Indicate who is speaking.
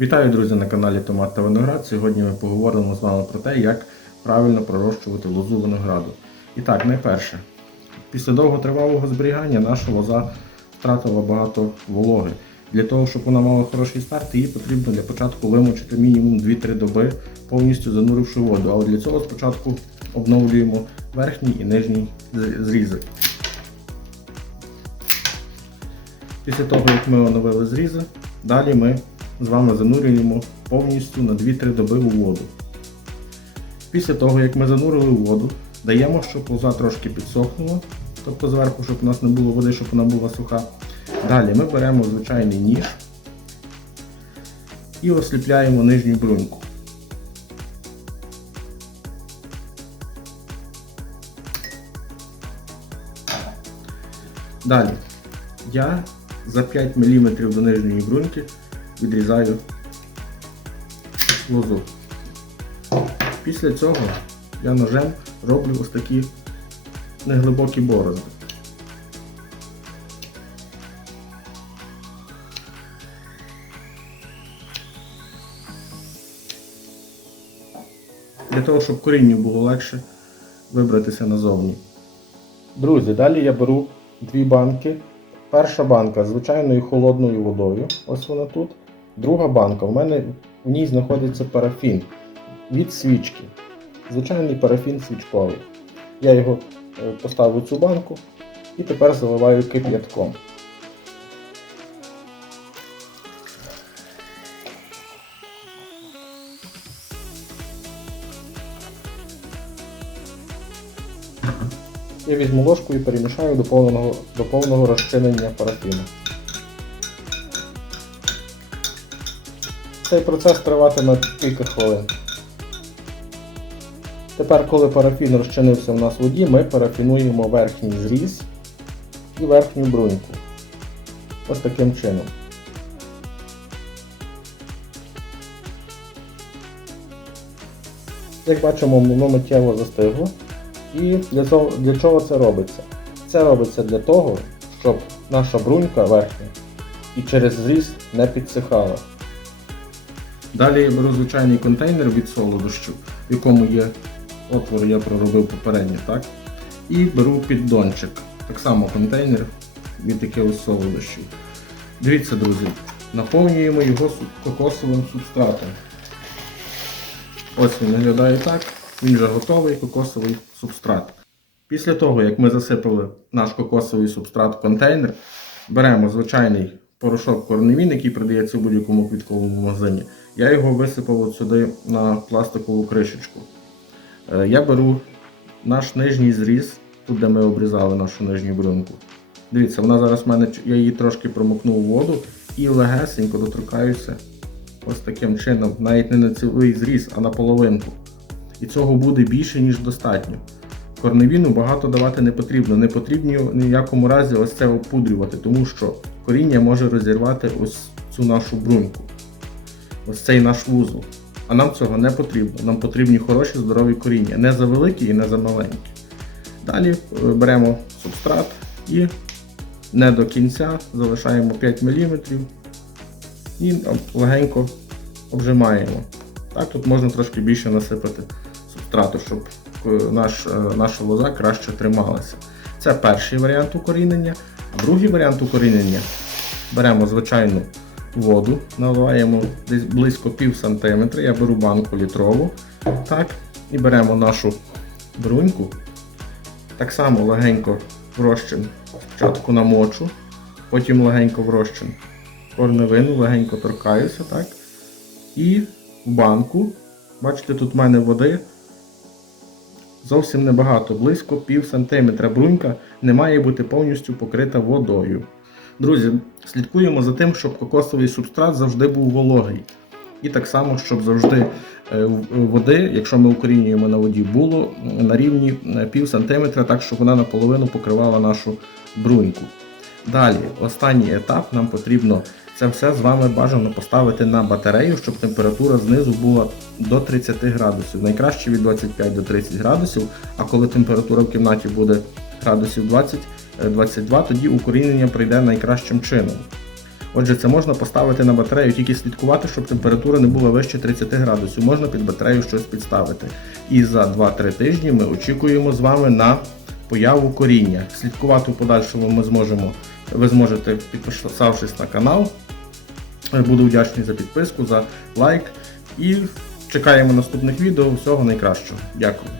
Speaker 1: Вітаю, друзі, на каналі Томат та Виноград. Сьогодні ми поговоримо з вами про те, як правильно пророщувати лозу винограду. І так, найперше, після довготривалого зберігання наша лоза втратила багато вологи. Для того, щоб вона мала хороший старт, її потрібно для початку вимочити мінімум 2-3 доби, повністю зануривши воду. Але для цього спочатку обновлюємо верхній і нижній зрізи. Після того, як ми оновили зрізи, далі ми з вами занурюємо повністю на 2-3 доби у воду. Після того, як ми занурили у воду, даємо, щоб лоза трошки підсохнула, тобто зверху, щоб у нас не було води, щоб вона була суха. Далі ми беремо звичайний ніж і осліпляємо нижню бруньку. Далі я за 5 мм до нижньої бруньки відрізаю лозу. Після цього я ножем роблю ось такі неглибокі борозди. Для того, щоб корінню було легше вибратися назовні. Друзі, далі я беру дві банки. Перша банка звичайною холодною водою. Ось вона тут. Друга банка. У мене в ній знаходиться парафін від свічки. Звичайний парафін свічковий. Я його е, поставив в цю банку і тепер заливаю кип'ятком. Я візьму ложку і перемішаю до повного, до повного розчинення парафіну. Цей процес триватиме кілька хвилин. Тепер, коли парафін розчинився в нас в воді, ми парафінуємо верхній зріз і верхню бруньку. Ось таким чином. Як бачимо, воно миттєво застигло. І для, цього, для чого це робиться? Це робиться для того, щоб наша брунька верхня і через зріз не підсихала. Далі я беру звичайний контейнер від солодощу, в якому є отвор, я проробив попередньо, так? І беру піддончик. Так само контейнер від якихось солодощів. Дивіться, друзі, наповнюємо його кокосовим субстратом. Ось він виглядає так. Він вже готовий кокосовий субстрат. Після того, як ми засипали наш кокосовий субстрат в контейнер, беремо звичайний порошок корневін, який продається в будь-якому квітковому магазині. Я його висипав от сюди на пластикову кришечку. Е, Я беру наш нижній зріз, тут де ми обрізали нашу нижню бруньку. Дивіться, вона зараз в мене, я її трошки промокнув у воду і легесенько доторкаюся ось таким чином, навіть не на цілий зріз, а на половинку. І цього буде більше, ніж достатньо. Корневіну багато давати не потрібно. Не потрібно в якому разі ось це опудрювати, тому що коріння може розірвати ось цю нашу бруньку, ось цей наш вузол. А нам цього не потрібно. Нам потрібні хороші здорові коріння, не за великі і не за маленькі. Далі е, беремо субстрат і не до кінця залишаємо 5 мм і легенько обжимаємо. Так, тут можна трошки більше насипати субстрату, щоб е, наш, е, наша лоза краще трималася. Це перший варіант укорінення. Другий варіант укорінення беремо звичайну воду, наливаємо десь близько пів сантиметра. Я беру банку літрову. Так, і беремо нашу бруньку. Так само легенько в розчин спочатку намочу, потім легенько в розчин корневину, легенько торкаюся, так? І в банку, бачите, тут в мене води зовсім небагато, близько пів сантиметра. Брунька не має бути повністю покрита водою. Друзі, слідкуємо за тим, щоб кокосовий субстрат завжди був вологий. І так само, щоб завжди е, води, якщо ми укорінюємо на воді, було на рівні е, пів сантиметра, так щоб вона наполовину покривала нашу бруньку. Далі, останній етап, нам потрібно це все з вами бажано поставити на батарею, щоб температура знизу була до 30 градусів. Найкраще від 25 до 30 градусів, а коли температура в кімнаті буде градусів 20-22, тоді укорінення прийде найкращим чином. Отже, це можна поставити на батарею, тільки слідкувати, щоб температура не була вище 30 градусів. Можна під батарею щось підставити. І за 2-3 тижні ми очікуємо з вами на появу коріння. Слідкувати в подальшому ми зможемо, ви зможете підписавшись на канал. Буду вдячний за підписку, за лайк і чекаємо наступних відео. Всього найкращого. Дякую.